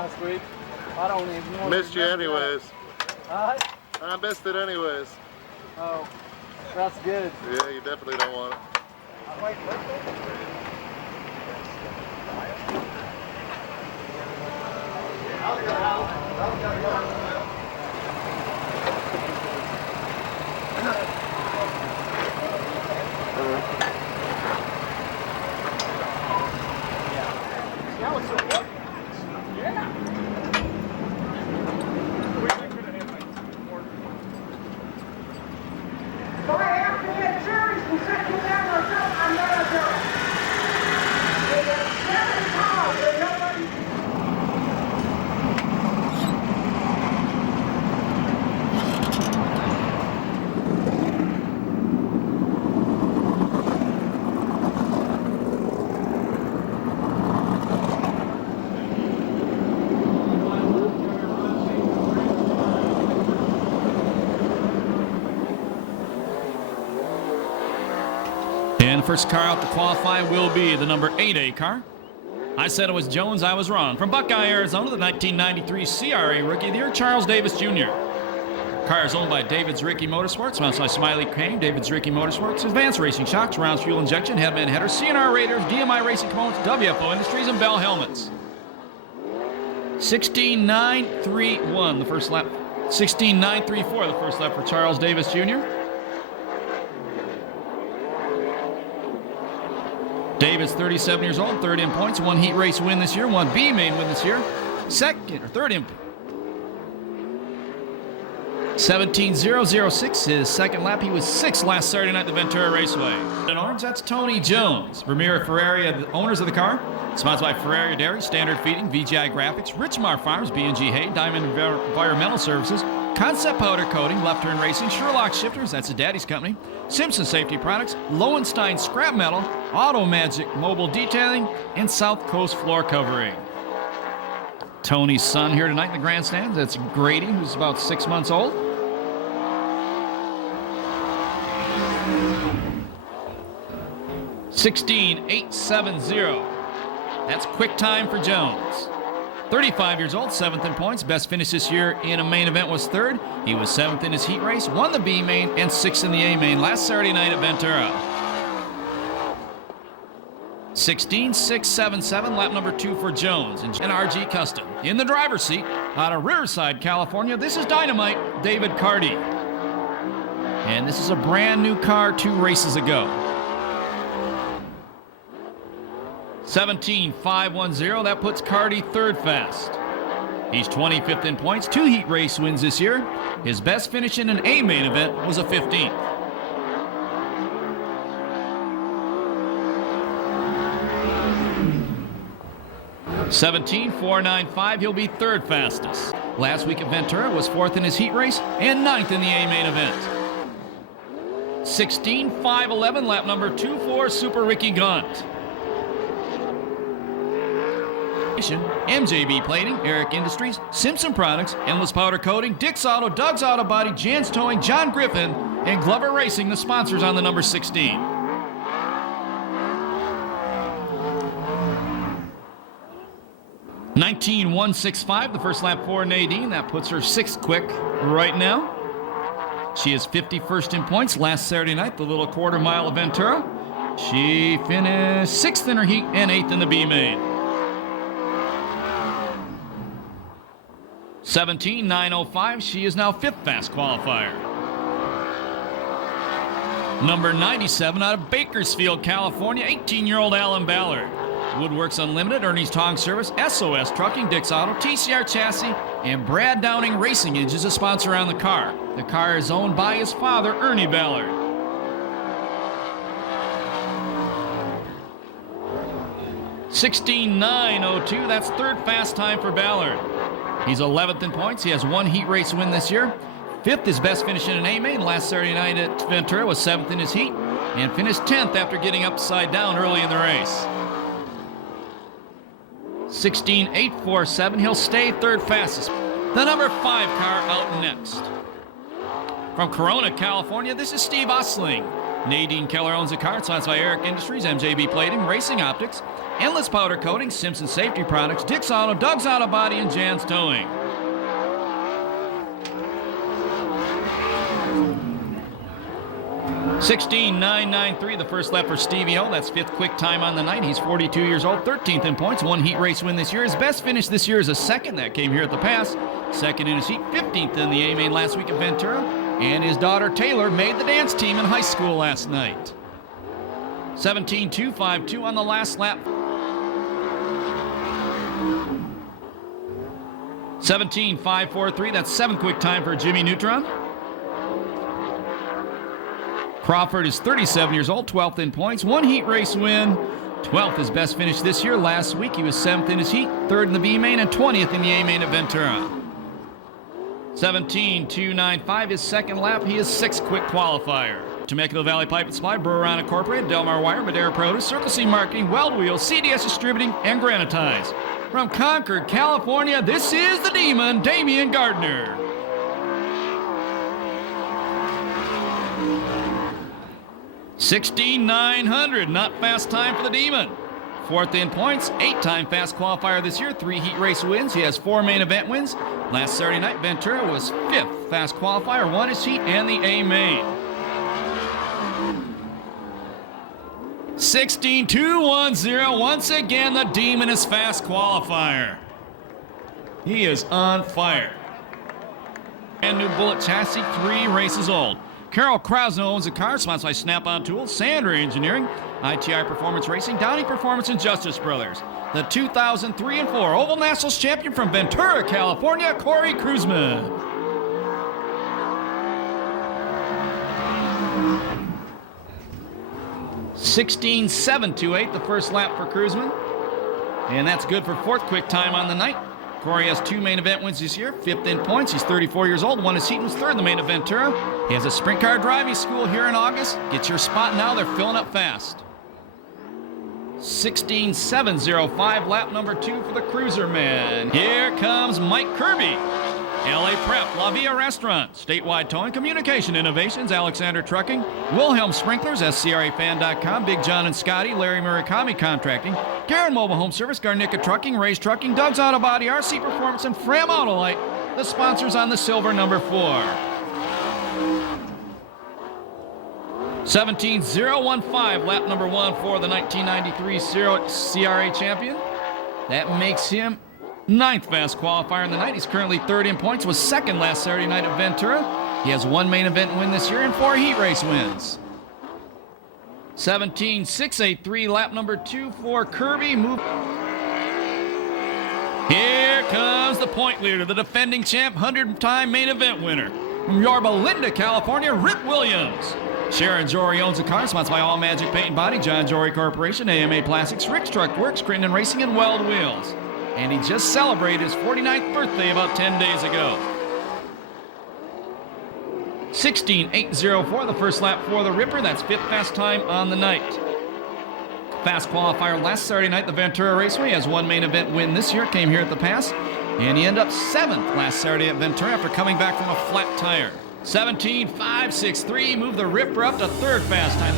last week. I don't even know. Missed you anyways. What? I missed it anyways. Oh, that's good. Yeah, you definitely don't want it. And the first car out to qualify will be the number 8A car. I said it was Jones, I was wrong. From Buckeye, Arizona, the 1993 CRA Rookie of the Year, Charles Davis Jr. Car is owned by David's Ricky Motorsports, sponsored by Smiley Kane, David's Ricky Motorsports, Advanced Racing Shocks, Rounds Fuel Injection, Headman Header, CNR Raiders, DMI Racing Components, WFO Industries, and Bell Helmets. 16.931 the first lap. 16.934 the first lap for Charles Davis Jr. Davis, 37 years old, third in points, one heat race win this year, one B main win this year. Second or third in. 17.006 his second lap. He was sixth last Saturday night at the Ventura Raceway. In orange, that's Tony Jones. Ramiro Ferrari, the owners of the car. Sponsored by Ferrari Dairy, Standard Feeding, VGI Graphics, Richmar Farms, B&G Hay, Diamond Environmental Services, Concept Powder Coating, Left Turn Racing, Sherlock Shifters, that's a daddy's company, Simpson Safety Products, Lowenstein Scrap Metal, Auto Magic Mobile Detailing, and South Coast Floor Covering. Tony's son here tonight in the grandstands. That's Grady, who's about 6 months old. $16.870. That's quick time for Jones. 35 years old, seventh in points. Best finish this year in a main event was third. He was seventh in his heat race, won the B main, and sixth in the A main last Saturday night at Ventura. 16.677, lap number 2 for Jones and RG Custom. In the driver's seat, out of Riverside, California, this is Dynamite, David Carty. And this is a brand new car 2 races ago. 17.510, that puts Carty third fast. He's 25th in points, 2 heat race wins this year. His best finish in an A main event was a 15th. $17.495, he'll be third fastest. Last week at Ventura was 4th in his heat race and 9th in the A main event. 16.511, lap number 2 for Super Ricky Gunt. MJB Plating, Eric Industries, Simpson Products, Endless Powder Coating, Dick's Auto, Doug's Auto Body, Jan's Towing, John Griffin, and Glover Racing, the sponsors on the number 16. $19.165, the first lap for Nadine. That puts her 6th quick right now. She is 51st in points. Last Saturday night, the little quarter mile of Ventura. She finished 6th in her heat and 8th in the B main. 17.905, she is now 5th fast qualifier. Number 97 out of Bakersfield, California, 18-year-old Alan Ballard. Woodworks Unlimited, Ernie's Tong Service, SOS Trucking, Dick's Auto, TCR Chassis, and Brad Downing Racing Engine is a sponsor on the car. The car is owned by his father, Ernie Ballard. $16.902, that's third fast time for Ballard. He's 11th in points. He has 1 heat race win this year. 5th, his best finish in an A main. Last Saturday night at Ventura was 7th in his heat and finished 10th after getting upside down early in the race. 16.847, he'll stay third fastest. The number 5 car out next. From Corona, California, this is Steve Usling. Nadine Keller owns the car, sponsored by Eric Industries, MJB Plating, Racing Optics, Endless Powder Coating, Simpson Safety Products, Dick's Auto, Doug's Auto Body, and Jan's Towing. (16.993) the first lap for Stevie O. That's 5th quick time on the night. He's 42 years old, 13th in points, 1 heat race win this year. His best finish this year is a 2nd. That came here at the Pass. 2nd in his heat, 15th in the A-Main last week at Ventura. And his daughter Taylor made the dance team in high school last night. 17.252 on the last lap. 17.543, that's 7th quick time for Jimmy Neutron. Crawford is 37 years old, 12th in points, 1 heat race win. 12th his best finish this year. Last week he was 7th in his heat, 3rd in the B-Main, and 20th in the A-Main at Ventura. 17.295 his 2nd lap. He is 6th quick qualifier. Temecula Valley Pipe and Supply, Burr-Ron Incorporated, Delmar Wire, Madera Produce, Circle C Marketing, Weld Wheels, CDS Distributing, and Granitize. From Concord, California, this is the Demon, Damian Gardner. (16.900), not fast time for the Demon. 4th in points, 8-time fast qualifier this year, 3 heat race wins. He has 4 main event wins. Last Saturday night, Ventura was 5th fast qualifier, 1 his heat and the A-Main. 16.210, once again the Demon is fast qualifier. He is on fire. Brand new Bullet chassis, 3 races old. Carol Krasno owns the car, sponsored by Snap-on Tools, Sandra Engineering, ITI Performance Racing, Downey Performance, and Justice Brothers. The 2003 and 4 Oval Nationals champion from Ventura, California, Corey Kruzman. (16.728) the first lap for Kruzman. And that's good for 4th quick time on the night. Corey has 2 main event wins this year, 5th in points. He's 34 years old, 1 his heat, was 3rd in the main event Ventura. He has a sprint car driving school here in August. Get your spot now, they're filling up fast. 16.705, lap number 2 for the Cruiser Man. Here comes Mike Kirby. LA Prep, La Via Restaurant, Statewide Towing, Communication Innovations, Alexander Trucking, Wilhelm Sprinklers, SCRAFan.com, Big John and Scotty, Larry Murakami Contracting, Garen Mobile Home Service, Garnica Trucking, Ray's Trucking, Doug's Auto Body, RC Performance, and Fram Autolite, the sponsors on the silver number 4. 17.015, lap number 1 for the 1993 CRA champion. That makes him 9th fast qualifier in the night. He's currently 3rd in points, was 2nd last Saturday night at Ventura. He has 1 main event win this year and 4 heat race wins. 17.683, lap number 2 for Kirby. Here comes the point leader, the defending champ, 100-time main event winner. From Yorba Linda, California, Rip Williams. Sharon Jory owns the car, sponsored by All Magic Paint and Body, John Jory Corporation, AMA Plastics, Rick's Truck Works, Crittenden Racing, and Weld Wheels. And he just celebrated his 49th birthday about 10 days ago. 16.804, the first lap for the Ripper. That's 5th fast time on the night. Fast qualifier last Saturday night, the Ventura Raceway has 1 main event win this year. Came here at the Pass. And he ended up 7th last Saturday at Ventura after coming back from a flat tire. 17.563, moved the Ripper up to 3rd fast time.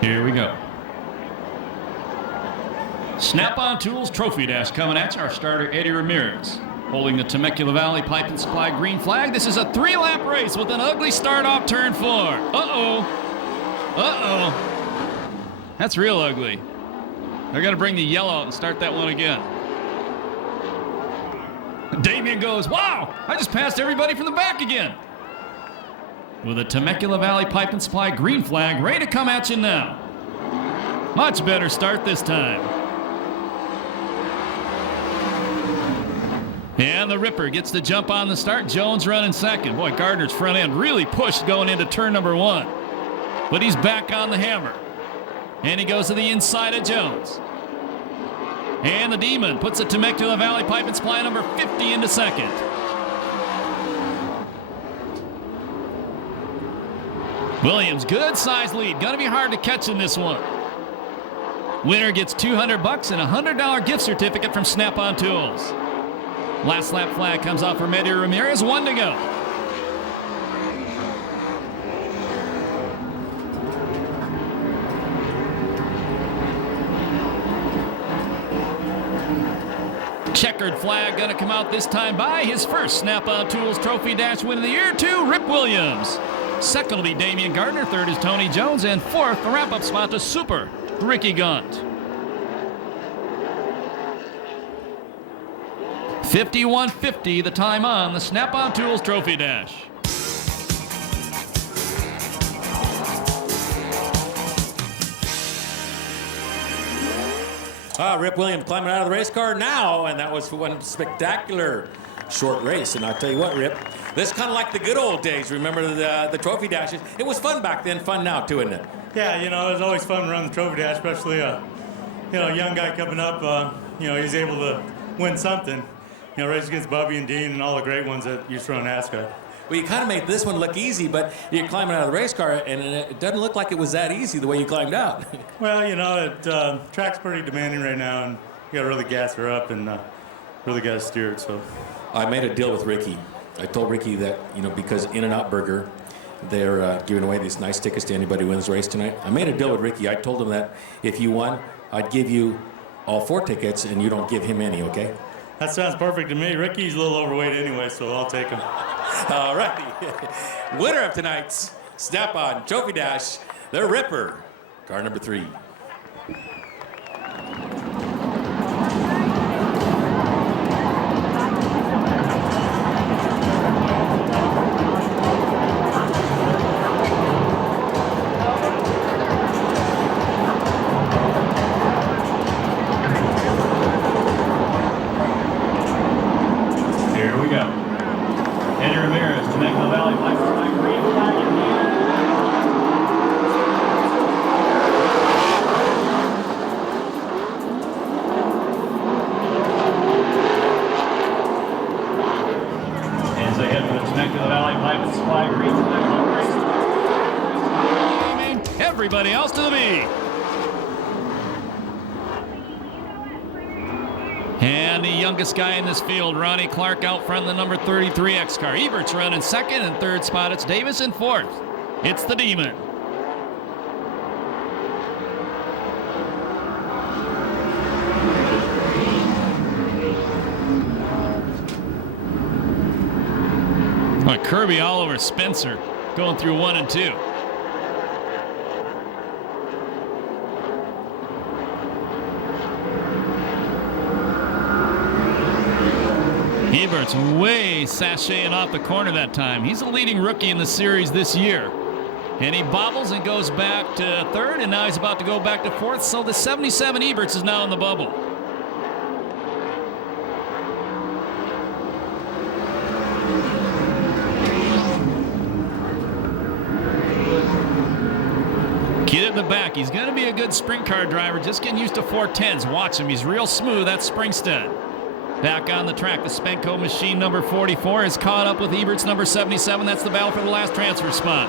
Here we go. Snap-on Tools Trophy Dash coming at you. Our starter, Eddie Ramirez, holding the Temecula Valley Pipe and Supply green flag. This is a 3-lap race with an ugly start off turn 4. Uh-oh. Uh-oh. That's real ugly. They're going to bring the yellow out and start that one again. Damien goes, wow, I just passed everybody from the back again. With a Temecula Valley Pipe and Supply green flag ready to come at you now. Much better start this time. And the Ripper gets the jump on the start. Jones running 2nd. Boy, Gardner's front end really pushed going into turn number 1. But he's back on the hammer. And he goes to the inside of Jones. And the Demon puts the Temecula Valley Pipe and Supply number 50 into 2nd. Williams, good size lead. Gonna be hard to catch in this one. Winner gets $200 and a $100 gift certificate from Snap-on Tools. Last lap flag comes out for Eddie Ramirez. 1 to go. Checkered flag going to come out this time by his first Snap-on Tools Trophy Dash win of the year to Rip Williams. Second will be Damian Gardner. Third is Tony Jones. And fourth, the wrap-up spot to Super Ricky Gunt. 51:50 the time on the Snap-on Tools Trophy Dash. Rip Williams climbing out of the race car now, and that was one spectacular short race. And I'll tell you what, Rip, this is kind of like the good old days. Remember the trophy dashes? It was fun back then, fun now too, isn't it? Yeah, it was always fun to run the trophy dash, especially a young guy coming up. He's able to win something. Race against Bubby and Dean and all the great ones that used to run NASCAR. Well, you kind of made this one look easy, but you're climbing out of the race car, and it doesn't look like it was that easy the way you climbed out. Well, track's pretty demanding right now, and you got to really gas her up and really got to steer it. So, I made a deal with Ricky. I told Ricky that because In-N-Out Burger, they're giving away these nice tickets to anybody who wins the race tonight. I made a deal with Ricky. I told him that if you won, I'd give you all 4 tickets, and you don't give him any. Okay? That sounds perfect to me. Ricky's a little overweight anyway, so I'll take him. All right. Winner of tonight's Snap-on Trophy Dash, the Ripper, car number 3. Everybody else to the B. And the youngest guy in this field, Ronnie Clark, out front in the number 33 X car. Ebert's running second, and third spot it's Davis in fourth. It's the Demon. Kirby all over Spencer, going through 1 and 2. Ebert's way sashaying off the corner that time. He's the leading rookie in the series this year. And he bobbles and goes back to third, and now he's about to go back to fourth. So the 77 Eberts is now in the bubble. Kid at the back. He's going to be a good sprint car driver, just getting used to 410s. Watch him. He's real smooth. That's Springstead. Back on the track, the Spenco machine number 44 is caught up with Ebert's number 77. That's the battle for the last transfer spot.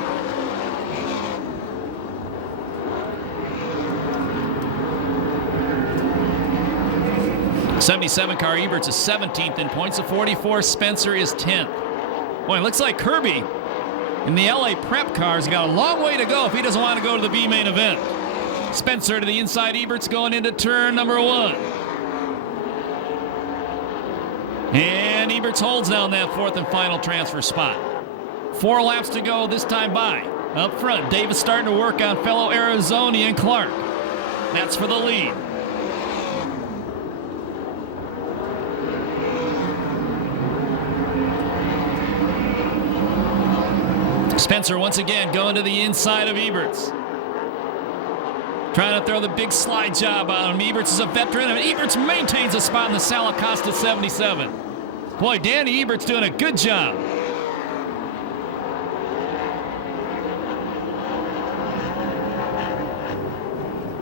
'77 car Ebert's is 17th in points. The 44 Spencer is 10th. Boy, it looks like Kirby in the LA prep cars got a long way to go if he doesn't want to go to the B main event. Spencer to the inside. Ebert's going into turn number 1. And Eberts holds down that fourth and final transfer spot. 4 laps to go this time by. Up front, Davis starting to work on fellow Arizonian Clark. That's for the lead. Spencer once again going to the inside of Eberts. Trying to throw the big slide job on him. Eberts is a veteran, and Eberts maintains a spot in the Sal Acosta 77. Boy, Danny Eberts doing a good job.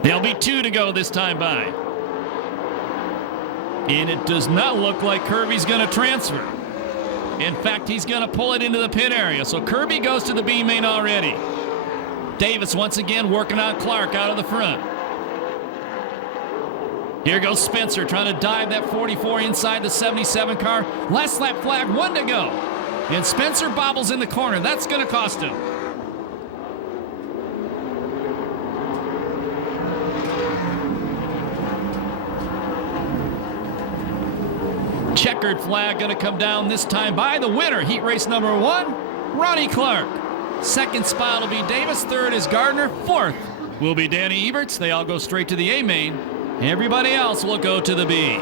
There'll be 2 to go this time by. And it does not look like Kirby's going to transfer. In fact, he's going to pull it into the pit area. So Kirby goes to the B main already. Davis once again working on Clark out of the front. Here goes Spencer trying to dive that 44 inside the 77 car. Last lap flag, 1 to go. And Spencer bobbles in the corner. That's going to cost him. checkered flag going to come down this time by the winner, heat race number 1, Ronnie Clark. Second spot will be Davis. Third is Gardner. Fourth will be Danny Eberts. They all go straight to the A main. Everybody else will go to the B.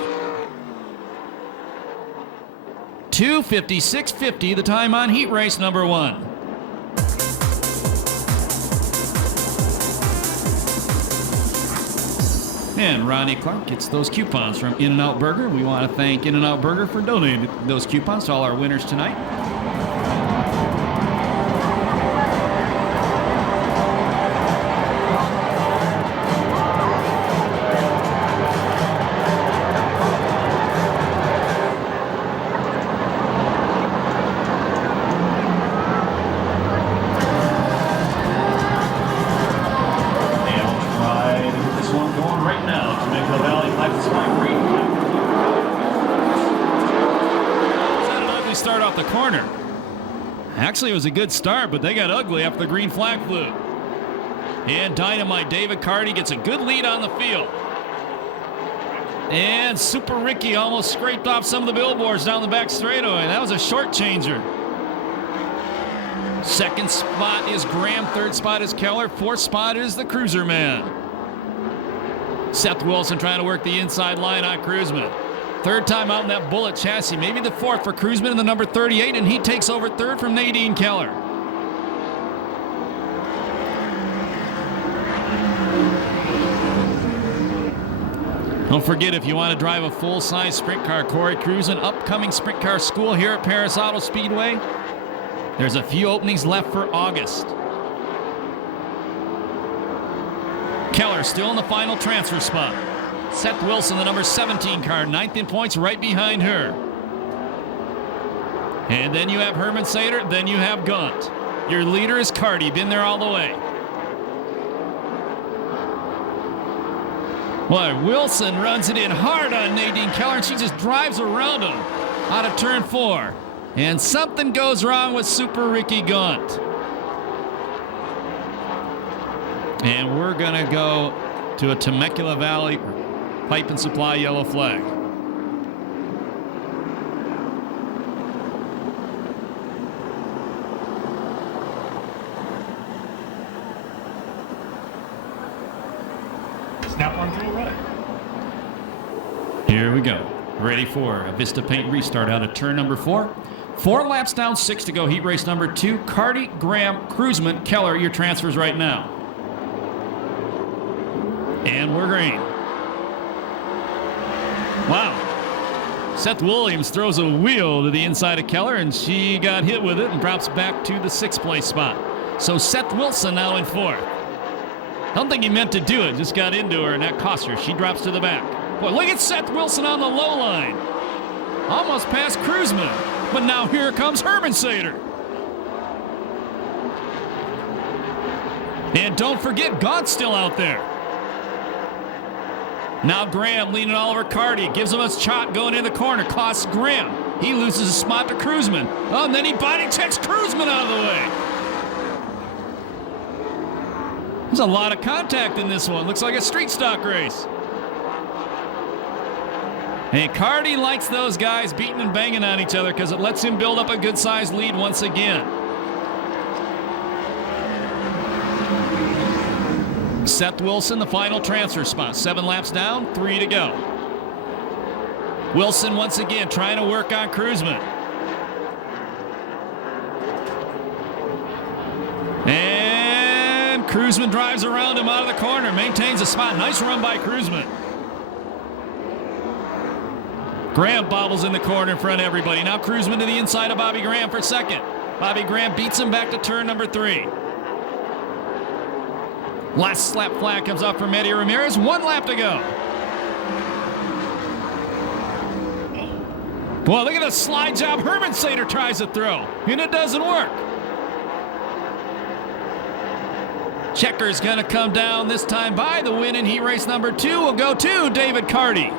2:56.50 the time on heat race number 1. And Ronnie Clark gets those coupons from In-N-Out Burger. We want to thank In-N-Out Burger for donating those coupons to all our winners tonight. Start off the corner. Actually, it was a good start, but they got ugly after the green flag flew. And Dynamite David Carty gets a good lead on the field. And Super Ricky almost scraped off some of the billboards down the back straightaway. That was a short changer. Second spot is Graham. Third spot is Keller. Fourth spot is the Cruiser Man. Seth Wilson trying to work the inside line on Cruzman. Third time out in that Bullet chassis, maybe the fourth for Cruzman in the number 38, and he takes over third from Nadine Keller. Don't forget, if you want to drive a full-size sprint car, Corey Cruzman, upcoming sprint car school here at Perris Auto Speedway. There's a few openings left for August. Keller still in the final transfer spot. Seth Wilson, the number 17 car, 9th in points, right behind her. And then you have Herman Sater, then you have Gunt. Your leader is Carty, been there all the way. Boy, Wilson runs it in hard on Nadine Keller, and she just drives around him out of turn 4. And something goes wrong with Super Ricky Gunt. And we're going to go to a Temecula Valley Pipe and Supply yellow flag. Snap on through right. Here we go. Ready for a Vista Paint restart out of turn number 4. 4 laps down, 6 to go. Heat race number 2. Carty, Graham, Cruzman, Keller, your transfers right now. And we're green. Wow. Seth Williams throws a wheel to the inside of Keller, and she got hit with it and drops back to the 6th place spot. So Seth Wilson now in 4th. Don't think he meant to do it, just got into her, and that cost her. She drops to the back. Boy, look at Seth Wilson on the low line. Almost past Cruzman, but now here comes Herman Sater. And don't forget, God's still out there. Now Graham leaning all over Carty. Gives him a shot going in the corner. Costs Graham. He loses a spot to Cruzman. Oh, and then he body checks Cruzman out of the way. There's a lot of contact in this one. Looks like a street stock race. And Carty likes those guys beating and banging on each other because it lets him build up a good-sized lead once again. Seth Wilson, the final transfer spot. 7 laps down, 3 to go. Wilson once again trying to work on Cruzman. And Cruzman drives around him out of the corner, maintains a spot. Nice run by Cruzman. Graham bobbles in the corner in front of everybody. Now Cruzman to the inside of Bobby Graham for second. Bobby Graham beats him back to turn number 3. Last slap flag comes up from Eddie Ramirez. 1 lap to go. Boy, look at the slide job Herman Sater tries to throw, and it doesn't work. Checker's going to come down this time by the win in heat race number 2 will go to David Carty.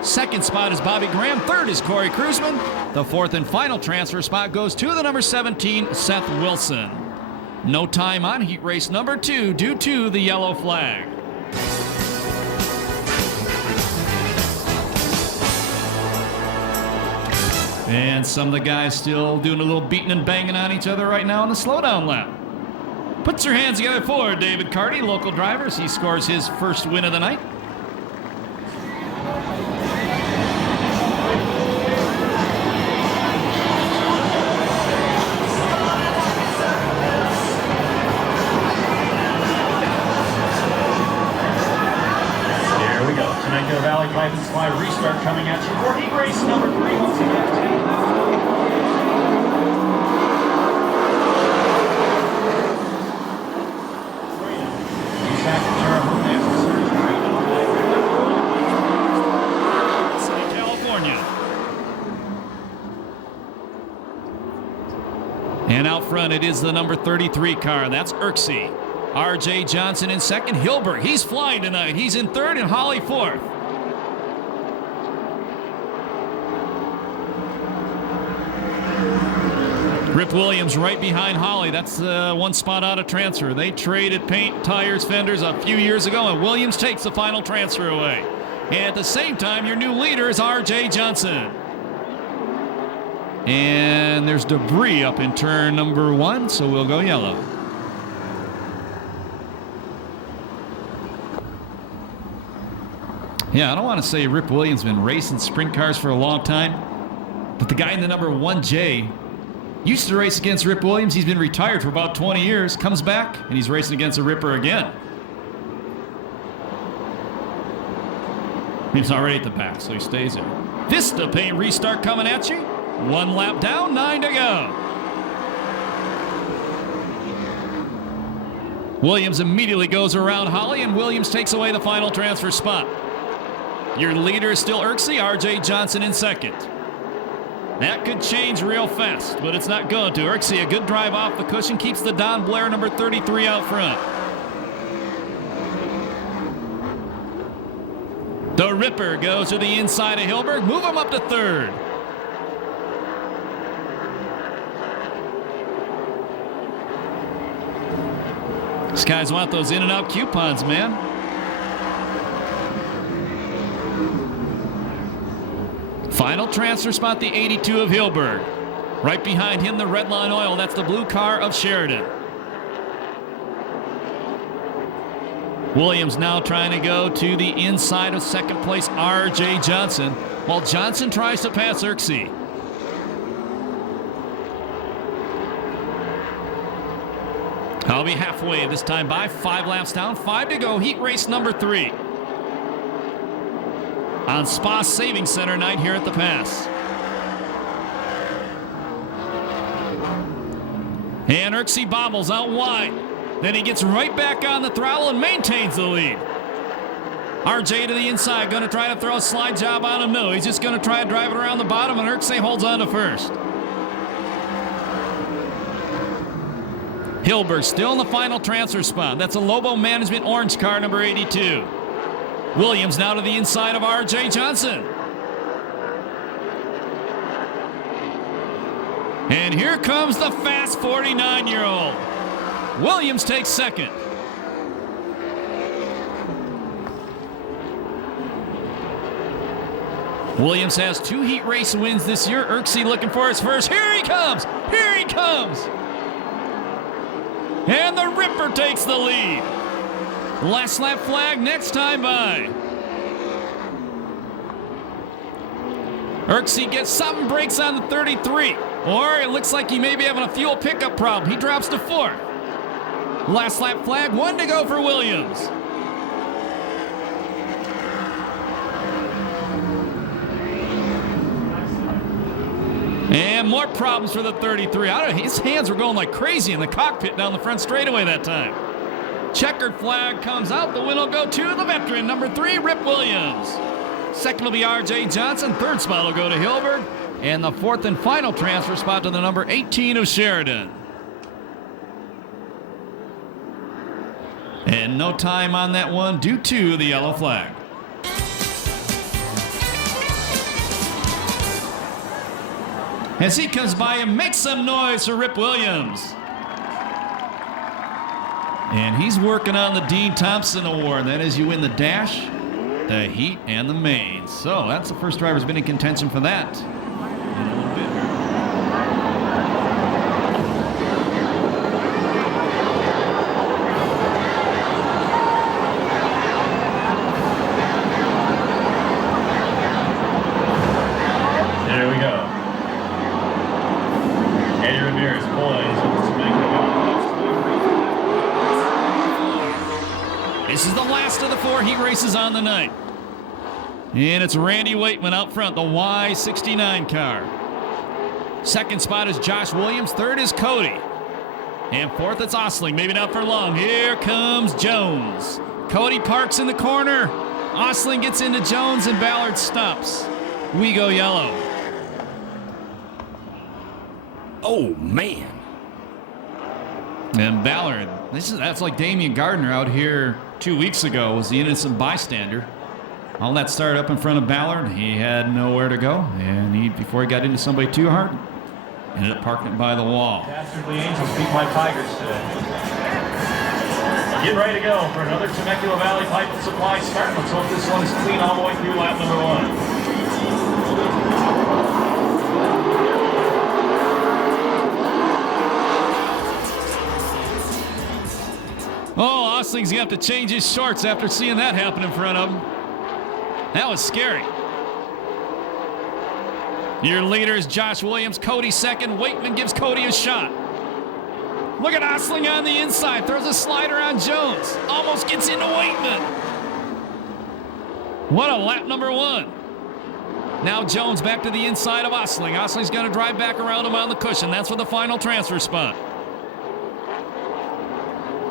Second spot is Bobby Graham. Third is Corey Cruzman. The 4th and final transfer spot goes to the number 17, Seth Wilson. No time on heat race number 2 due to the yellow flag. And some of the guys still doing a little beating and banging on each other right now on the slowdown lap. Puts your hands together for David Carty, local drivers. He scores his first win of the night. Here we go. Temecula Valley Pipe and Slide restart coming at you for heat race number 3 once again. California. And out front, it is the number 33 car. That's Irksey. R.J. Johnson in second. Hilbert, he's flying tonight. He's in third and Holly fourth. Rip Williams right behind Holly. That's one spot out of transfer. They traded paint, tires, fenders a few years ago, and Williams takes the final transfer away. And at the same time, your new leader is R.J. Johnson. And there's debris up in turn number 1, so we'll go yellow. Yeah, I don't want to say Rip Williams has been racing sprint cars for a long time, but the guy in the number 1J used to race against Rip Williams. He's been retired for about 20 years, comes back, and he's racing against a Ripper again. He's already at the back, so he stays there. Vista Paint restart coming at you. 1 lap down, 9 to go. Williams immediately goes around Holly, and Williams takes away the final transfer spot. Your leader is still Irksey, R.J. Johnson in second. That could change real fast, but it's not going to. Irksey, a good drive off the cushion, keeps the Don Blair number 33 out front. The Ripper goes to the inside of Hilberg. Move him up to third. These guys want those in and out coupons, man. Final transfer spot, the 82 of Hilberg. Right behind him, the Redline Oil. That's the blue car of Sheridan. Williams now trying to go to the inside of second place, R.J. Johnson, while Johnson tries to pass Irksey. I'll be halfway this time by. 5 laps down, 5 to go. Heat race number 3. On Spa Saving Center night here at the Pass. And Irksey bobbles out wide. Then he gets right back on the throttle and maintains the lead. RJ to the inside, going to try to throw a slide job on him. No, he's just going to try to drive it around the bottom, and Irksey holds on to first. Hilberg still in the final transfer spot. That's a Lobo Management orange car, number 82. Williams now to the inside of R.J. Johnson. And here comes the fast 49-year-old. Williams takes second. Williams has 2 heat race wins this year. Irksey looking for his first. Here he comes! Here he comes! And the Ripper takes the lead. Last lap flag next time by. Irksey gets something, breaks on the 33. Or it looks like he may be having a fuel pickup problem. He drops to 4th. Last lap flag, 1 to go for Williams. And more problems for the 33. I don't know, his hands were going like crazy in the cockpit down the front straightaway that time. Checkered flag comes out. The win will go to the veteran, number 3, Rip Williams. Second will be R.J. Johnson. Third spot will go to Hilberg. And the 4th and final transfer spot to the number 18 of Sheridan. And no time on that one due to the yellow flag. As he comes by and makes some noise for Rip Williams. And he's working on the Dean Thompson Award. That is, you win the dash, the heat, and the main. So that's the first driver's been in contention for that in a little bit. races on the night. And it's Randy Waitman out front, the Y69 car. Second spot is Josh Williams. Third is Cody. And fourth, it's Osling. Maybe not for long. Here comes Jones. Cody parks in the corner. Osling gets into Jones, and Ballard stops. We go yellow. Oh, man. And Ballard, that's like Damian Gardner out here 2 weeks ago, was the innocent bystander. All that started up in front of Ballard. He had nowhere to go, and before he got into somebody too hard, ended up parking it by the wall. Dastardly Angels beat my Tigers today. Get ready to go for another Temecula Valley Pipe and Supply start. Let's hope this one is clean all the way through lap number 1. Oh, Osling's going to have to change his shorts after seeing that happen in front of him. That was scary. Your leader is Josh Williams. Cody second. Waitman gives Cody a shot. Look at Osling on the inside. Throws a slider on Jones. Almost gets into Waitman. What a lap number 1. Now Jones back to the inside of Osling. Osling's going to drive back around him on the cushion. That's for the final transfer spot.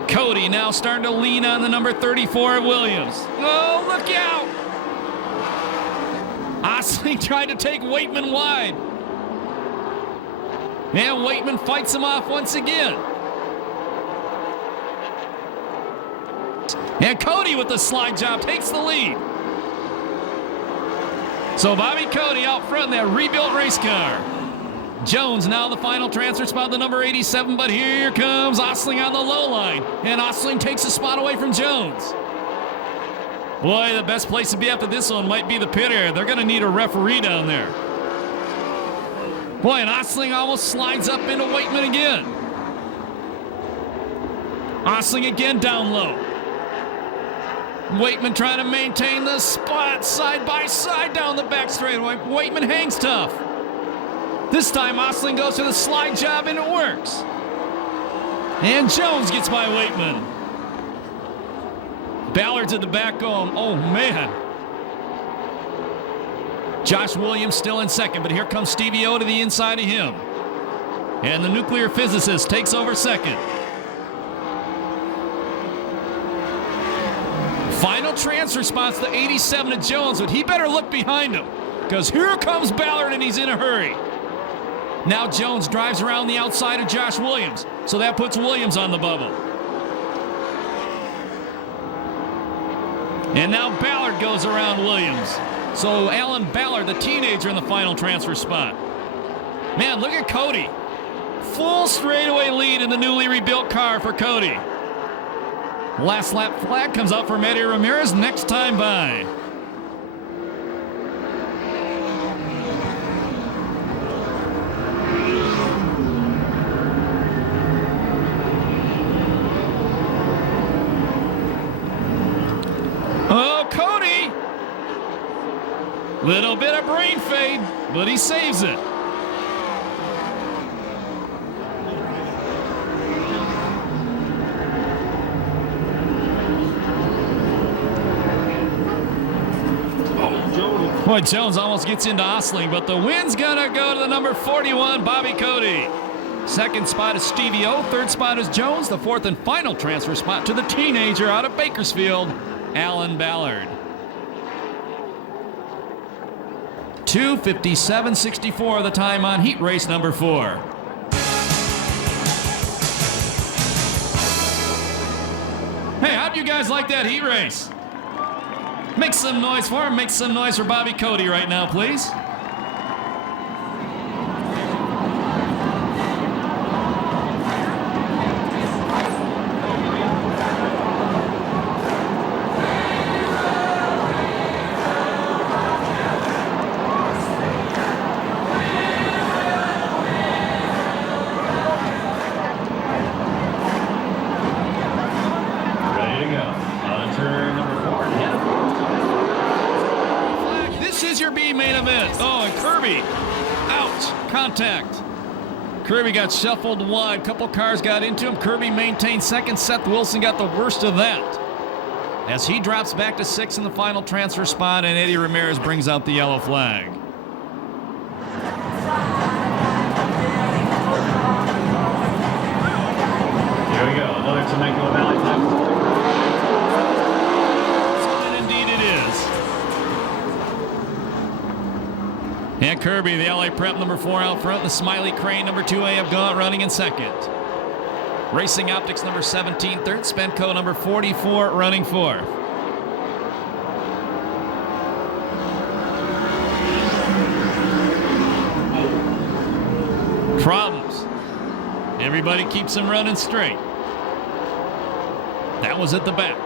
Cody now starting to lean on the number 34 of Williams. Oh, look out! Osling tried to take Waitman wide. And Waitman fights him off once again. And Cody with the slide job takes the lead. So Bobby Cody out front in that rebuilt race car. Jones now the final transfer spot, the number 87, but here comes Osling on the low line. And Osling takes a spot away from Jones. Boy, the best place to be after this one might be the pit area. They're going to need a referee down there. Boy, and Osling almost slides up into Waitman again. Osling again down low. Waitman trying to maintain the spot side by side down the back straightaway. Waitman hangs tough. This time Osling goes for the slide job and it works. And Jones gets by Waitman. Ballard's at the back going, oh man. Josh Williams still in second, but here comes Stevie O to the inside of him. And the nuclear physicist takes over second. Final transfer spot's the 87 of Jones, but he better look behind him, because here comes Ballard and he's in a hurry. Now Jones drives around the outside of Josh Williams, so that puts Williams on the bubble. And now Ballard goes around Williams. So Alan Ballard, the teenager, in the final transfer spot. Man, look at Cody. Full straightaway lead in the newly rebuilt car for Cody. Last lap flag comes out for Eddie Ramirez next time by. Oh, Cody! Little bit of brain fade, but he saves it. Boy, Jones almost gets into Osling, but the win's gonna go to the number 41, Bobby Cody. Second spot is Stevie O. Third spot is Jones. The fourth and final transfer spot to the teenager out of Bakersfield, Alan Ballard. 2:57.64 the time on heat race number 4. Hey, how'd you guys like that heat race? Make some noise for him. Make some noise for Bobby Cody right now, please. Ready to go. On turn number 4. This is your B main event. Oh, and Kirby. Ouch. Contact. Kirby got shuffled wide. Couple cars got into him. Kirby maintained second. Seth Wilson got the worst of that. as he drops back to 6 in the final transfer spot, and Eddie Ramirez brings out the yellow flag. Here we go, another Temecula Valley pipe. And indeed it is. And Kirby, the LA Prep number 4 out front, the Smiley Crane number 2A have gone running in second. Racing Optics number 17 third, Spenco number 44 running fourth. Problems. Everybody keeps them running straight. That was at the back.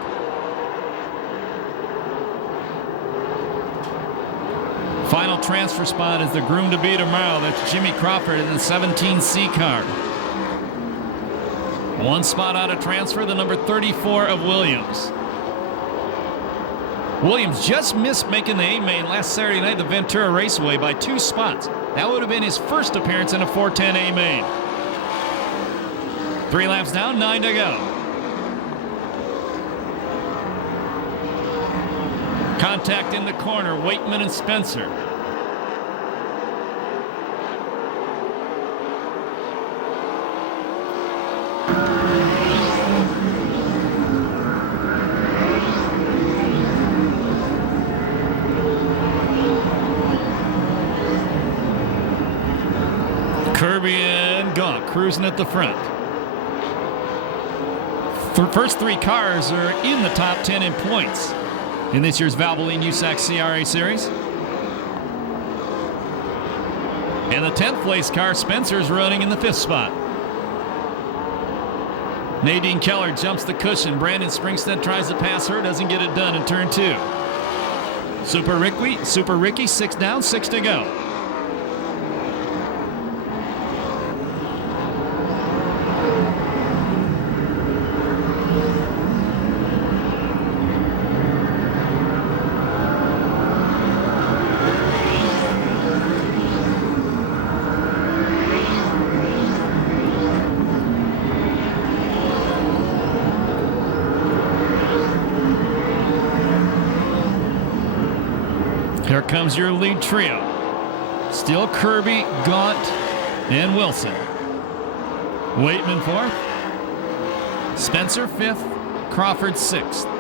Final transfer spot is the groom to be tomorrow. That's Jimmy Crawford in the 17C car. One spot out of transfer, the number 34 of Williams. Williams just missed making the A-main last Saturday night at the Ventura Raceway by 2 spots. That would have been his first appearance in a 410 A-main. 3 laps down, 9 to go. Contact in the corner, Waitman and Spencer. Kirby and Gunk cruising at the front. The first 3 cars are in the top 10 in points in this year's Valvoline USAC CRA Series. And the 10th place car, Spencer's running in the 5th spot. Nadine Keller jumps the cushion. Brandon Springstead tries to pass her, doesn't get it done in turn 2. Super Ricky, 6 down, 6 to go. Here comes your lead trio. Still Kirby, Gaunt, and Wilson. Waitman 4th. Spencer 5th. Crawford 6th.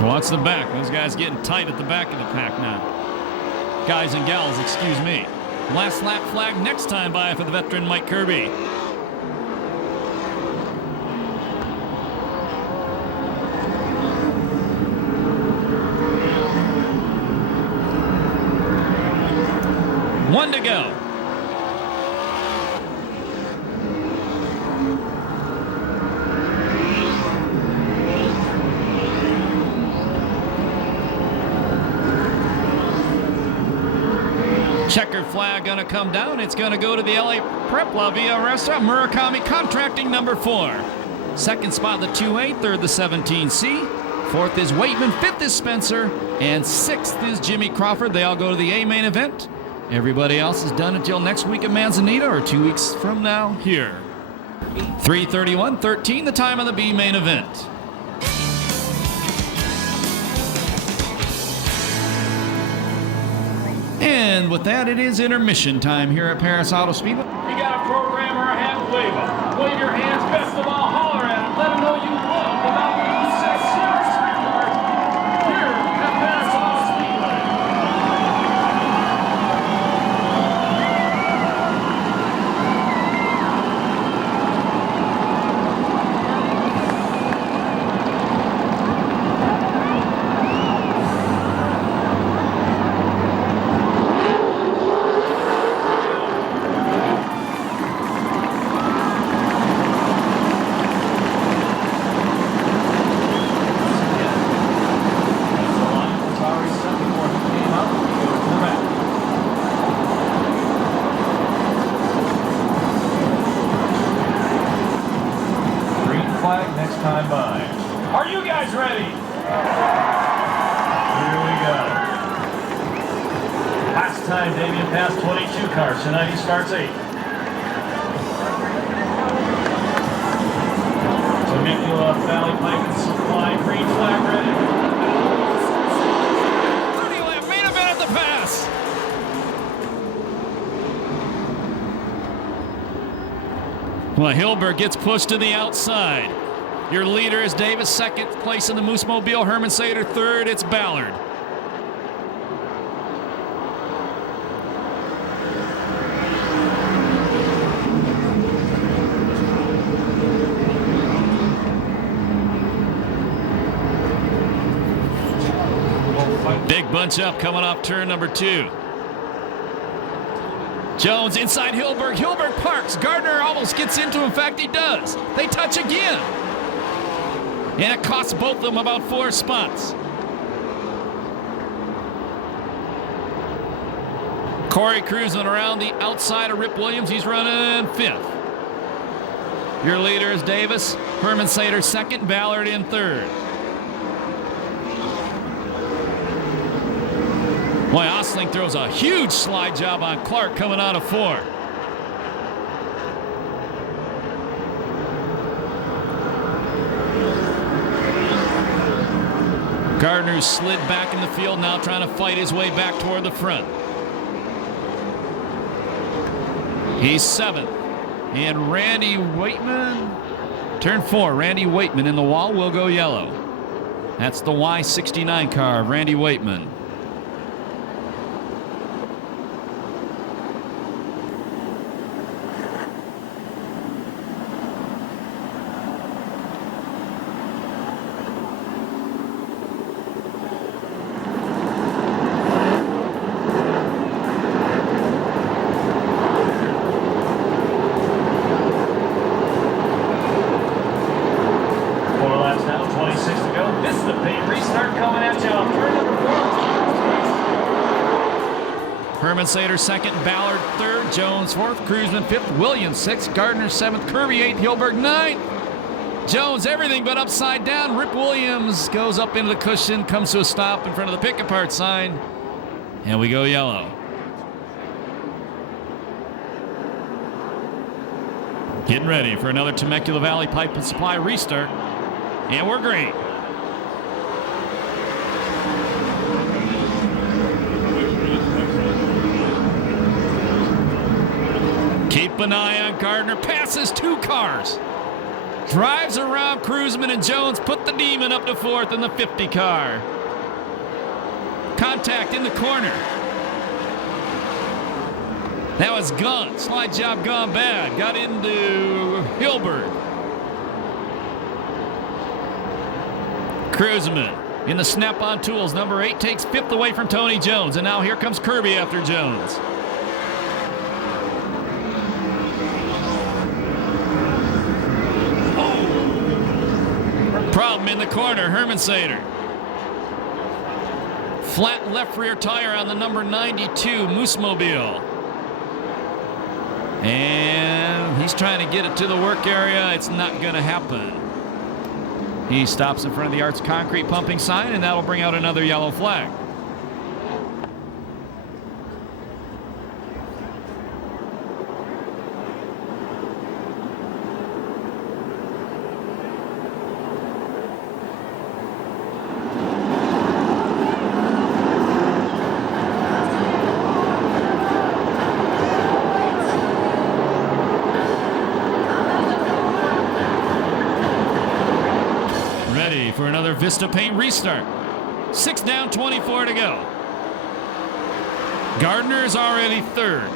Watch the back. Those guys getting tight at the back of the pack now. Guys and gals, excuse me. Last lap flag next time by for the veteran Mike Kirby. One to go. Checkered flag gonna come down. It's gonna go to the LA Prep La Via Resta. Murakami Contracting number 4. Second spot the 2A, third the 17C. Fourth is Waitman, fifth is Spencer, and 6th is Jimmy Crawford. They all go to the A main event. Everybody else is done until next week at Manzanita or 2 weeks from now here. 3:31:13, the time of the B main event. And with that, it is intermission time here at Perris Auto Speedway. You got a programmer, a hand wave. Wave your hands, best of all, holler at him. Let him know you love the Valvoline USAC CRA Sprint Cars here at Perris Auto Speedway. time by. Are you guys ready? Here we go. Last time Damien passed 22 cars. Tonight he starts 8. Temecula Valley Pipe and Supply, green flag ready. 30 left, main event at the pass. Well, Hilberg gets pushed to the outside. Your leader is Davis, second place in the Moose Mobile. Herman Sater, third. It's Ballard. Big bunch up coming off turn number 2. Jones inside Hilberg. Hilberg parks. Gardner almost gets into him. In fact, he does. They touch again. And it costs both of them about 4 spots. Corey cruising around the outside of Rip Williams. He's running 5th. Your leader is Davis. Herman Sater second. Ballard in 3rd. Boy, Osling throws a huge slide job on Clark coming out of 4. Gardner slid back in the field, now trying to fight his way back toward the front. He's 7th. And Randy Waitman, turn 4. Randy Waitman in the wall will go yellow. That's the Y69 car of Randy Waitman. Herman Sater second, Ballard third, Jones fourth, Cruzman fifth, Williams sixth, Gardner seventh, Kirby eighth, Hilberg ninth. Jones everything but upside down. Rip Williams goes up into the cushion, comes to a stop in front of the pick apart sign, and we go yellow. Getting ready for another Temecula Valley Pipe and Supply restart, and we're green. Keep an eye on Gardner. Passes 2 cars. Drives around Cruzman and Jones. Put the Demon up to 4th in the 50 car. Contact in the corner. That was gone. Slide job gone bad. Got into Hilberg. Cruzman in the snap-on tools. Number 8 takes 5th away from Tony Jones. And now here comes Kirby after Jones. Problem in the corner, Herman Sater. Flat left rear tire on the number 92 Moose Mobile. And he's trying to get it to the work area. It's not going to happen. He stops in front of the Arts Concrete pumping sign, and that'll bring out another yellow flag. For another Vista Paint restart. 6 down, 24 to go. Gardner is already 3rd.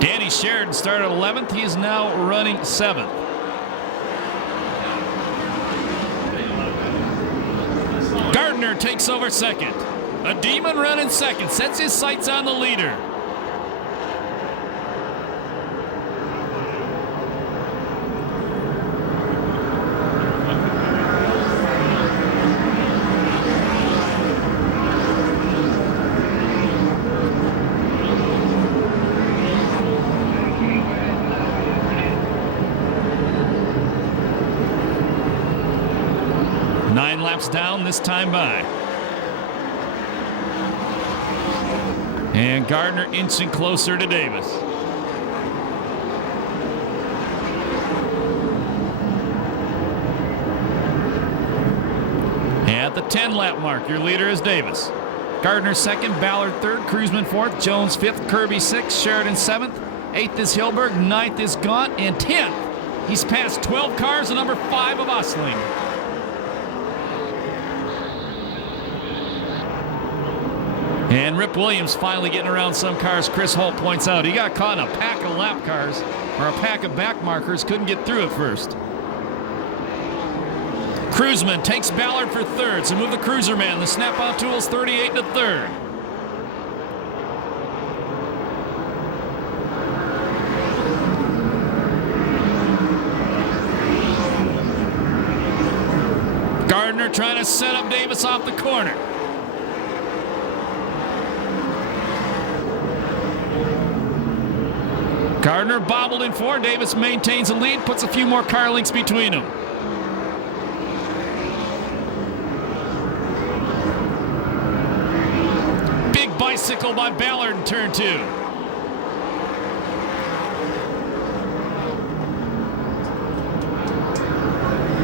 Danny Sheridan started 11th. He is now running 7th. Gardner takes over 2nd. A Demon running 2nd, sets his sights on the leader. laps down this time by. And Gardner inching closer to Davis. At the 10-lap mark, your leader is Davis. Gardner second, Ballard third, Cruzman fourth, Jones fifth, Kirby sixth, Sheridan seventh, eighth is Hilberg, ninth is Gaunt, and 10th. He's passed 12 cars and number 5 of Osling. And Rip Williams finally getting around some cars. Chris Holt points out he got caught in a pack of lap cars or a pack of back markers, couldn't get through at first. Cruzman takes Ballard for third, so move the cruiser man. The snap-out tools 38 to third. Gardner trying to set up Davis off the corner. Gardner bobbled in four. Davis maintains the lead, puts a few more car lengths between them. Big bicycle by Ballard in turn 2.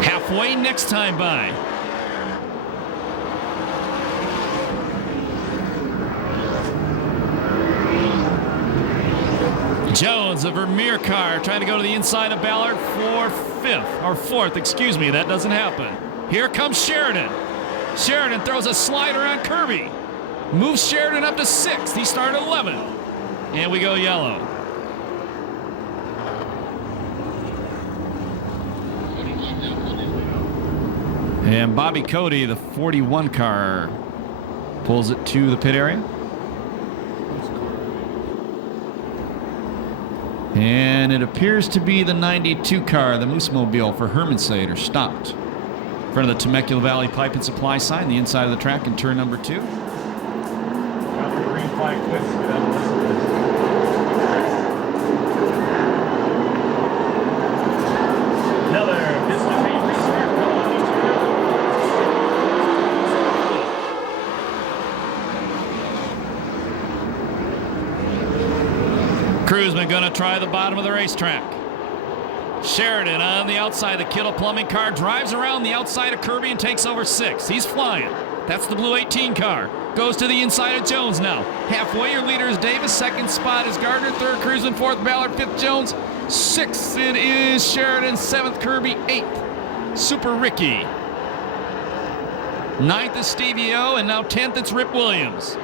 Halfway next time by. Jones, a Vermeer car, trying to go to the inside of Ballard for fourth, excuse me. That doesn't happen. Here comes Sheridan. Sheridan throws a slider on Kirby. Moves Sheridan up to 6th. He started 11th. And we go yellow. And Bobby Cody, the 41 car, pulls it to the pit area. And it appears to be the 92 car, the Moose Mobile for Hermansader, stopped in front of the Temecula Valley Pipe and Supply sign, the inside of the track in turn number 2. Got the green flag twist. Another Mr. Payne restart. Cruzman going to try the bottom of the racetrack. Sheridan on the outside. The Kittle Plumbing car drives around the outside of Kirby and takes over 6th. He's flying. That's the blue 18 car. Goes to the inside of Jones now. Halfway, your leader is Davis. Second spot is Gardner. Third, Cruzman. Fourth, Ballard. Fifth, Jones. 6th, it is Sheridan. 7th, Kirby. 8th, Super Ricky. 9th is Stevie O. And now 10th, it's Rip Williams.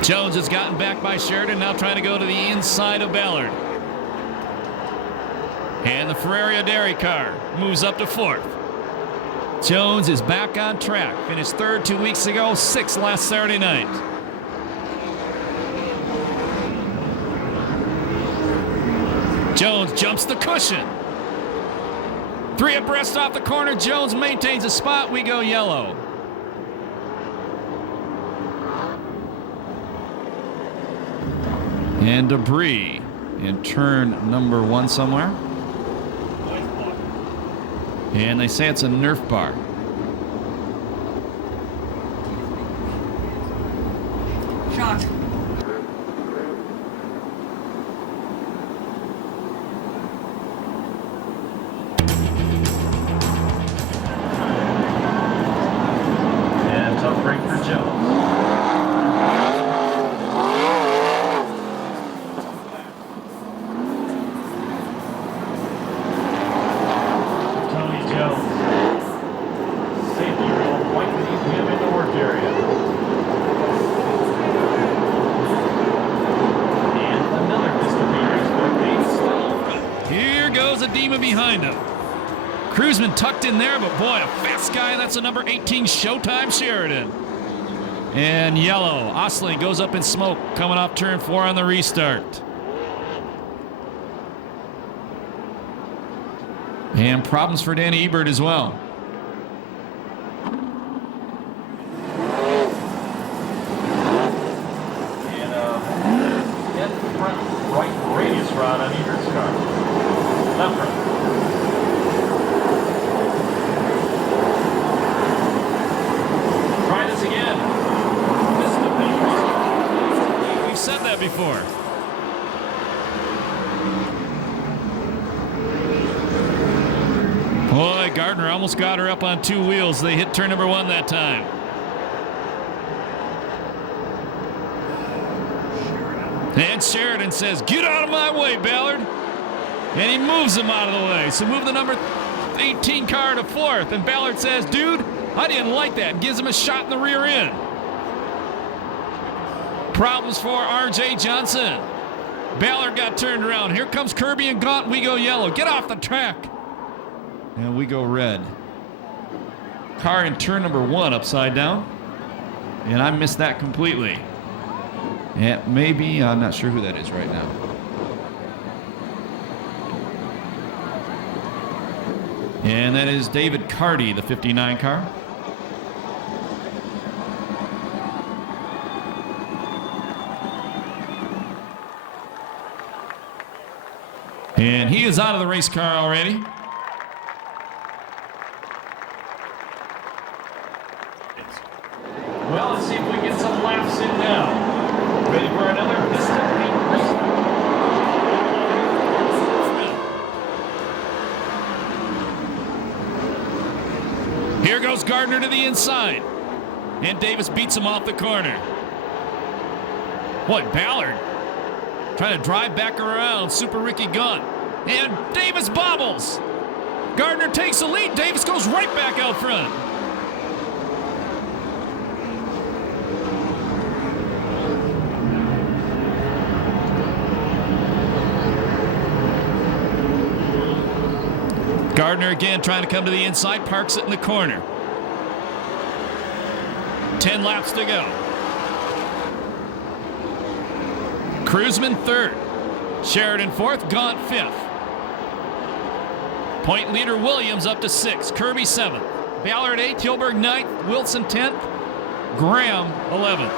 Jones has gotten back by Sheridan, now trying to go to the inside of Ballard. And the Ferrari Dairy car moves up to 4th. Jones is back on track. Finished 3rd 2 weeks ago, 6th last Saturday night. Jones jumps the cushion. 3 abreast off the corner. Jones maintains a spot. We go yellow. And debris in turn number 1 somewhere. And they say it's a Nerf bar. Shock. And tough break for Jones. Behind him. Cruzman tucked in there, but boy, a fast guy. That's a number 18 Showtime Sheridan. And yellow. Osling goes up in smoke coming off turn 4 on the restart. And problems for Danny Ebert as well. And in front right rail. on Ebert's car. Left front. Try this again. This is the paint. We've said that before. Boy, Gardner almost got her up on 2 wheels. They hit turn number 1 that time. And Sheridan says, "Get out of my way, Ballard." And he moves him out of the way. So move the number 18 car to 4th. And Ballard says, "Dude, I didn't like that." And gives him a shot in the rear end. Problems for R.J. Johnson. Ballard got turned around. Here comes Kirby and Gaunt. We go yellow. Get off the track. And we go red. Car in turn number 1 upside down. And I missed that completely. Yeah, maybe, I'm not sure who that is right now. And that is David Carty, the 59 car. And he is out of the race car already. Well, let's see if we can get some laps in now. Ready for another Vista Paint race. Here goes Gardner to the inside. And Davis beats him off the corner. What, Ballard? Trying to drive back around Super Ricky Gaunt. And Davis bobbles. Gardner takes the lead. Davis goes right back out front. Gardner again trying to come to the inside, parks it in the corner. 10 laps to go. Cruzman 3rd. Sheridan 4th, Gaunt 5th. Point leader Williams up to 6th. Kirby 7th. Ballard 8th, Hilberg 9th, Wilson 10th, Graham 11th.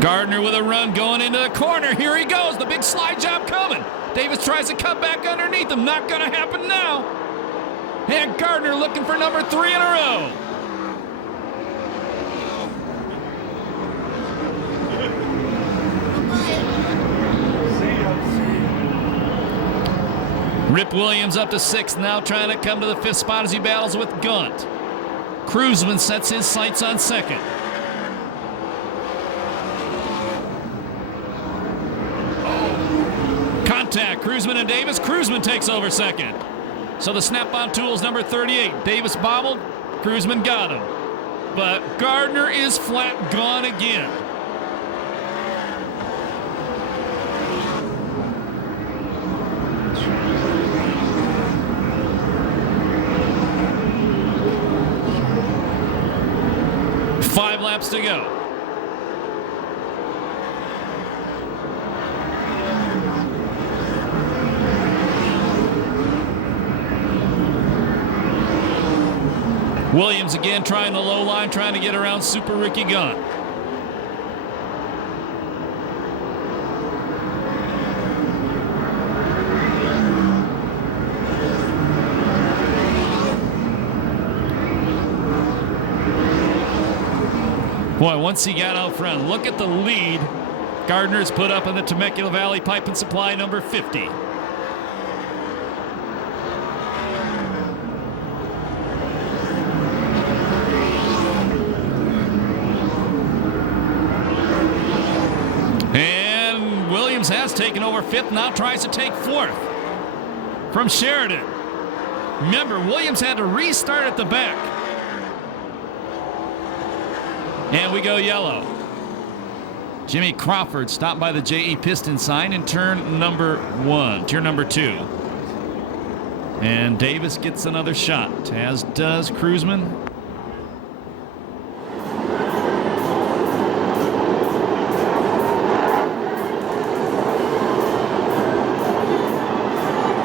Gardner with a run going into the corner. Here he goes. The big slide job coming. Davis tries to cut back underneath him. Not going to happen now. And Gardner looking for number 3 in a row. Rip Williams up to 6th. Now trying to come to the 5th spot as he battles with Gaunt. Cruzman sets his sights on 2nd. Contact, Cruzman and Davis. Cruzman takes over 2nd. So the snap-on tools number 38. Davis bobbled, Cruzman got him. But Gardner is flat gone again. Five laps to go. Williams again trying the low line, trying to get around Super Ricky Gaunt. Boy, once he got out front, look at the lead Gardner's put up in the Temecula Valley Pipe and Supply number 50. And Williams has taken over 5th, now tries to take 4th from Sheridan. Remember, Williams had to restart at the back. And we go yellow. Jimmy Crawford stopped by the JE Piston sign in turn number 2. And Davis gets another shot, as does Cruzman.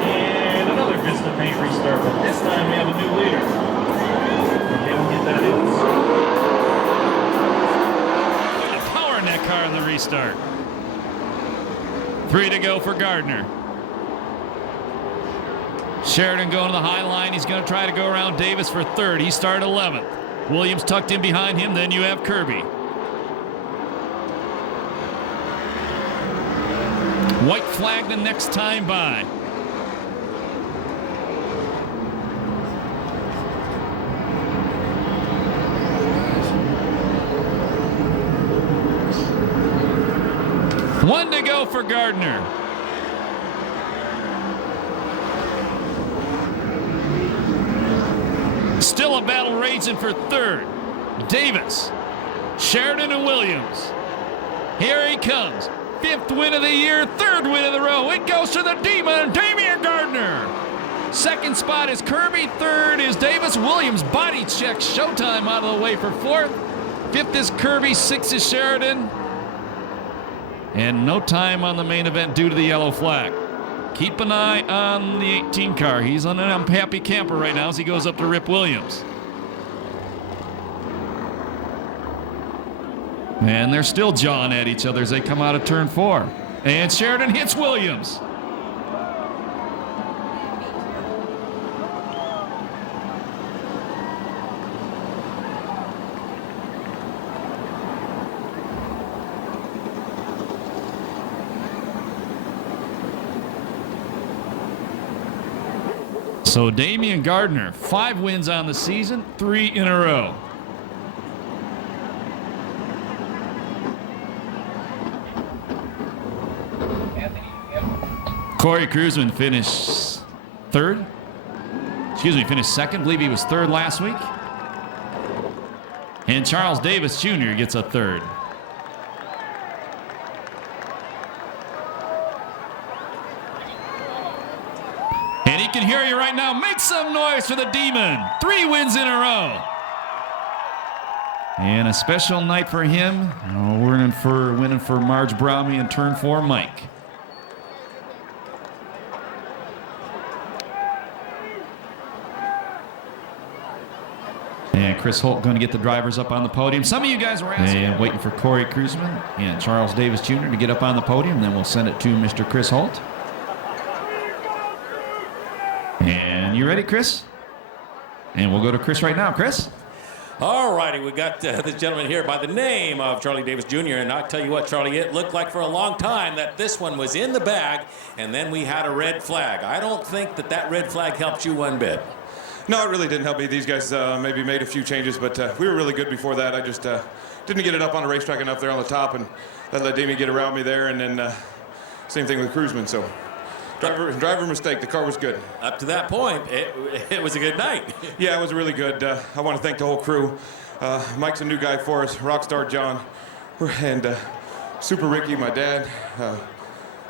And another Vista Paint restart, but this time we have a new leader. Okay, we'll get that in. on the restart. 3 to go for Gardner. Sheridan going to the high line. He's going to try to go around Davis for third. He started 11th. Williams tucked in behind him. Then you have Kirby. White flag the next time by. One to go for Gardner. Still a battle raging for third. Davis, Sheridan, and Williams. Here he comes. 5th win of the year, 3rd win of the row. It goes to the Demon, Damian Gardner. 2nd spot is Kirby. 3rd is Davis. Williams body check. Showtime out of the way for 4th. 5th is Kirby. 6th is Sheridan. And no time on the main event due to the yellow flag. Keep an eye on the 18 car. He's on an unhappy camper right now as he goes up to Rip Williams. And they're still jawing at each other as they come out of turn 4. And Sheridan hits Williams. So Damian Gardner, 5 wins on the season, 3 in a row. Corey Kruzman finished 3rd. Finished 2nd. I believe he was 3rd last week. And Charles Davis Jr. gets a 3rd. And he can hear you right now. Make some noise for the Demon. 3 wins in a row. And a special night for him. Winning for Marge Brownie in turn 4, Mike. And Chris Holt going to get the drivers up on the podium. Some of you guys were asking. And waiting for Corey Kruzman and Charles Davis Jr. to get up on the podium. Then we'll send it to Mr. Chris Holt. And you ready, Chris? And we'll go to Chris right now. Chris? All righty, we got this gentleman here by the name of Charlie Davis Jr. And I'll tell you what, Charlie, it looked like for a long time that this one was in the bag, and then we had a red flag. I don't think that red flag helped you one bit. No, it really didn't help me. These guys maybe made a few changes, but we were really good before that. I just didn't get it up on the racetrack enough there on the top, and that let Damien get around me there, and then same thing with Kruzman. So driver mistake. The car was good. Up to that point, it was a good night. Yeah, it was really good. I want to thank the whole crew. Mike's a new guy for us, Rockstar John, and Super Ricky, my dad,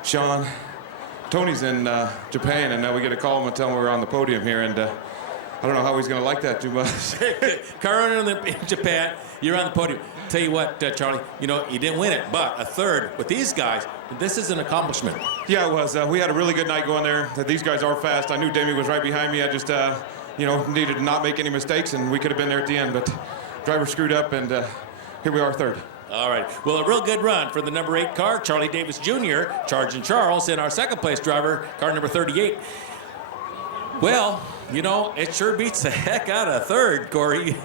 Sean. Tony's in Japan, and now we get to call him and tell him we're on the podium here, and I don't know how he's going to like that too much. Car owner in Japan, you're on the podium. Tell you what, Charlie, you didn't win it, but a 3rd with these guys, this is an accomplishment. Yeah, it was. We had a really good night going there. These guys are fast. I knew Damien was right behind me. I just, needed to not make any mistakes, and we could have been there at the end, but driver screwed up, and here we are, 3rd. All right. Well, a real good run for the number 8 car, Charlie Davis Jr., Charging Charles, and our 2nd place driver, car number 38. Well, it sure beats the heck out of 3rd, Corey.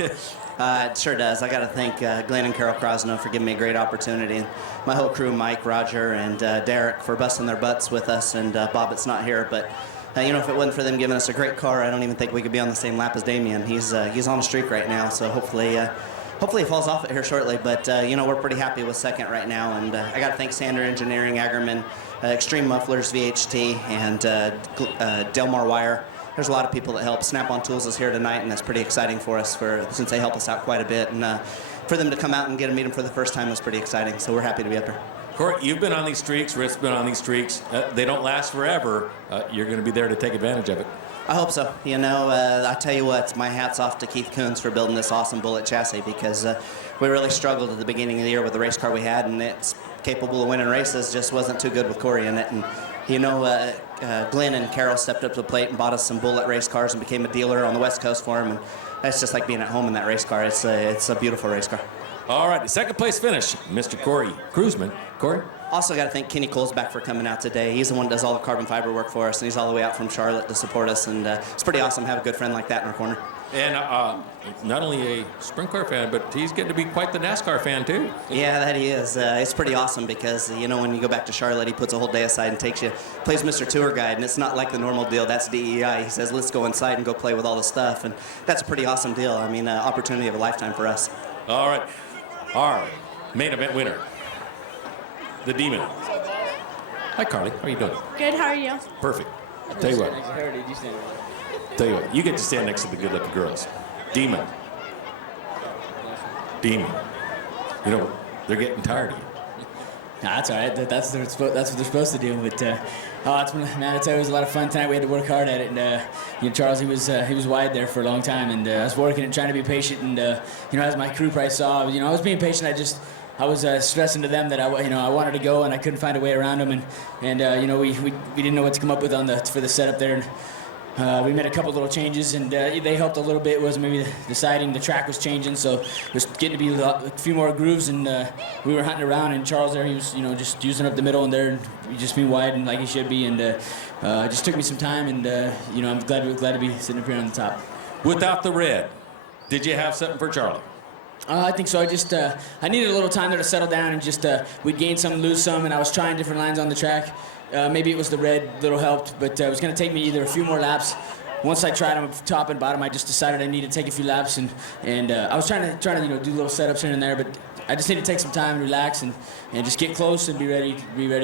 It sure does. I got to thank Glenn and Carol Krosno for giving me a great opportunity, and my whole crew, Mike, Roger, and Derek, for busting their butts with us, and Bob, it's not here, but if it wasn't for them giving us a great car, I don't even think we could be on the same lap as Damien. He's on a streak right now, so hopefully he falls off it here shortly, but we're pretty happy with 2nd right now, and I got to thank Sander Engineering, Agerman, Extreme Mufflers, VHT, and Delmar Wire. There's a lot of people that help. Snap-on Tools is here tonight, and that's pretty exciting for us since they help us out quite a bit. And for them to come out and get to meet them for the first time was pretty exciting. So we're happy to be up here. Corey, you've been on these streaks. Rick's been on these streaks. They don't last forever. You're going to be there to take advantage of it. I hope so. I tell you what, my hat's off to Keith Coons for building this awesome Bullet chassis, because we really struggled at the beginning of the year with the race car we had, and it's capable of winning races, just wasn't too good with Corey in it. And Glenn and Carol stepped up to the plate and bought us some Bullet race cars and became a dealer on the West Coast for them, and that's just like being at home in that race car. It's a beautiful race car. All right, the second place finish, Mr. Corey Cruzman. Corey? Also got to thank Kenny Colesback for coming out today. He's the one that does all the carbon fiber work for us, and he's all the way out from Charlotte to support us, and it's pretty awesome to have a good friend like that in our corner. And not only a sprint car fan, but he's getting to be quite the NASCAR fan, too. Yeah, that he is. It's pretty awesome because, you know, when you go back to Charlotte, he puts a whole day aside and plays Mr. Tour Guide, and it's not like the normal deal. That's DEI. He says, let's go inside and go play with all the stuff, and that's a pretty awesome deal. I mean, opportunity of a lifetime for us. All right, our main event winner, the Demon. Hi, Carly. How are you doing? Good, how are you? Perfect. I'll tell you what. Tell you what, you get to stand next to the good-looking girls. Demon. Demon. You know, they're getting tired of you. Nah, that's all right. That's what they're supposed to do. But it's been, man, I tell you, it was a lot of fun tonight. We had to work hard at it. And you know, Charles, he was wide there for a long time, and I was working and trying to be patient. And you know, as my crew probably saw, you know, I was being patient. I was stressing to them that I wanted to go, and I couldn't find a way around them. And you know, we didn't know what to come up with for the setup there. And we made a couple little changes, and they helped a little bit. It was maybe deciding the track was changing, so it was getting to be a few more grooves, and we were hunting around. And Charles there, he was, you know, just using up the middle, and there, just being wide and like he should be. And it just took me some time, and you know, I'm glad to be sitting up here on the top. Without the red, did you have something for Charlie? I think so. I needed a little time there to settle down, and we'd gain some, lose some, and I was trying different lines on the track. Maybe it was the red little helped, but it was going to take me either a few more laps. Once I tried them top and bottom, I just decided I needed to take a few laps, and I was trying to you know, do little setups here and there, but I just need to take some time, relax, and just get close and be ready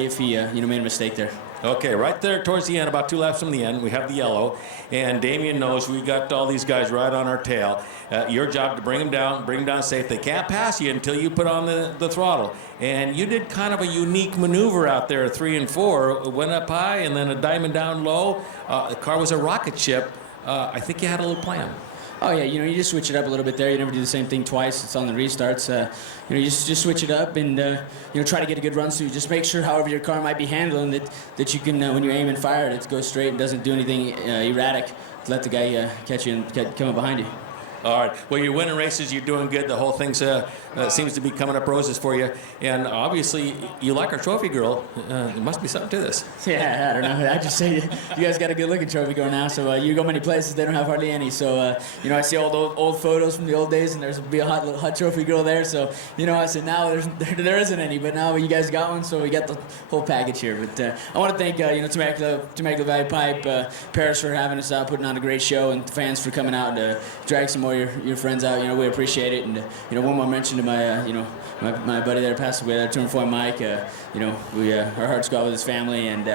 if he you know, made a mistake there. Okay, right there towards the end, about 2 laps from the end, we have the yellow, and Damien knows we got all these guys right on our tail. Your job to bring them down safe. They can't pass you until you put on the throttle. And you did kind of a unique maneuver out there, 3 and 4. Went up high and then a diamond down low. The car was a rocket ship. I think you had a little plan. Oh yeah, you know, you just switch it up a little bit there. You never do the same thing twice. It's on the restarts. You know, you just switch it up and you know, try to get a good run. So just make sure, however your car might be handling that you can, when you aim and fire it goes straight and doesn't do anything erratic. Let the guy catch you and come up behind you. All right. Well, you're winning races. You're doing good. The whole thing seems to be coming up roses for you. And obviously, you like our trophy girl. There must be something to this. Yeah, I don't know. I just say you guys got a good-looking trophy girl now. So you go many places, they don't have hardly any. So you know, I see all the old photos from the old days, and there's be a hot trophy girl there. So you know, I said now there isn't any, but now you guys got one, so we got the whole package here. But I want to thank you know, Temecula Valley Pipe, Perris for having us out, putting on a great show, and the fans for coming out to drag some more your friends out. You know, we appreciate it. And you know, one more mention to my you know, my buddy there passed away, Turn 4 Mike. You know, our hearts go out with his family, and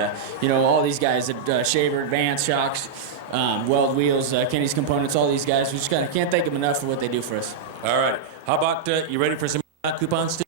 you know, all these guys at Shaver, Advance, Shocks, Weld Wheels, Kenny's Components, all these guys. We just can't thank them enough for what they do for us. All right. How about you ready for some coupons?